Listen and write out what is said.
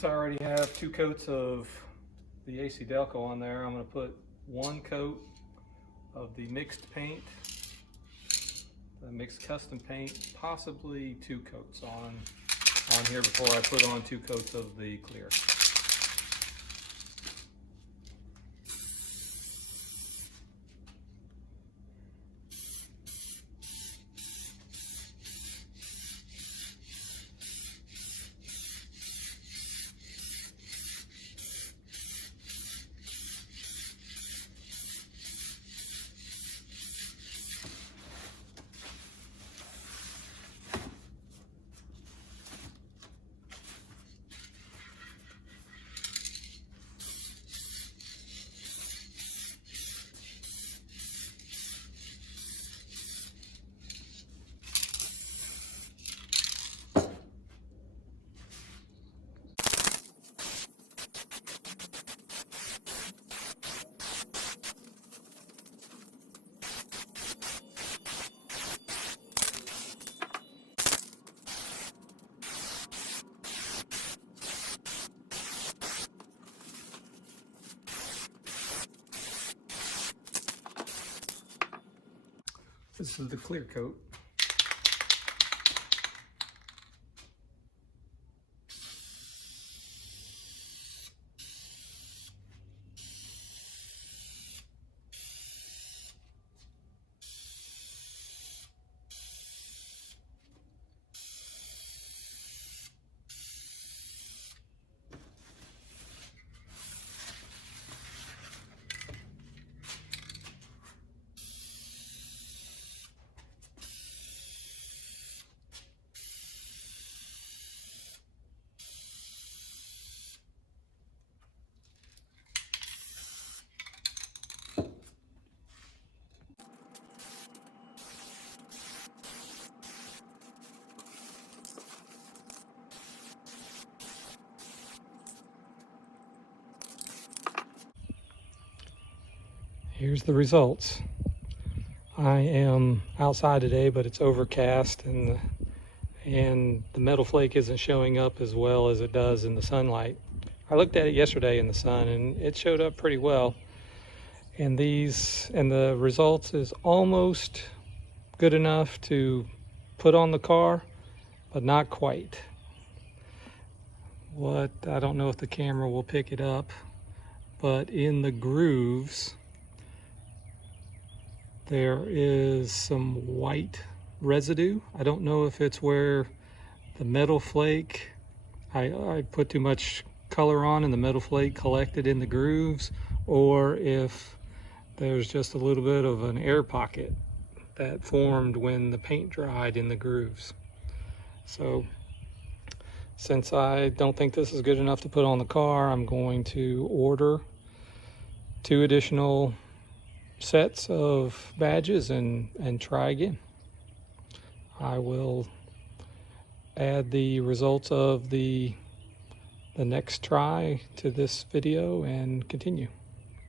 Since I already have 2 coats of the AC Delco on there, I'm going to put 1 coat of the mixed paint, the mixed custom paint, possibly 2 coats on here before I put on 2 coats of the clear. This is the clear coat. Here's the results. I am outside today, but it's overcast and the metal flake isn't showing up as well as it does in the sunlight. I looked at it yesterday in the sun and it showed up pretty well. And the results is almost good enough to put on the car, but not quite. I don't know if the camera will pick it up, but in the grooves, there is some white residue. I don't know if it's where the metal flake, I put too much color on and the metal flake collected in the grooves, or if there's just a little bit of an air pocket that formed when the paint dried in the grooves. So since I don't think this is good enough to put on the car, I'm going to order 2 additional sets of badges and try again. I will add the results of the next try to this video and continue.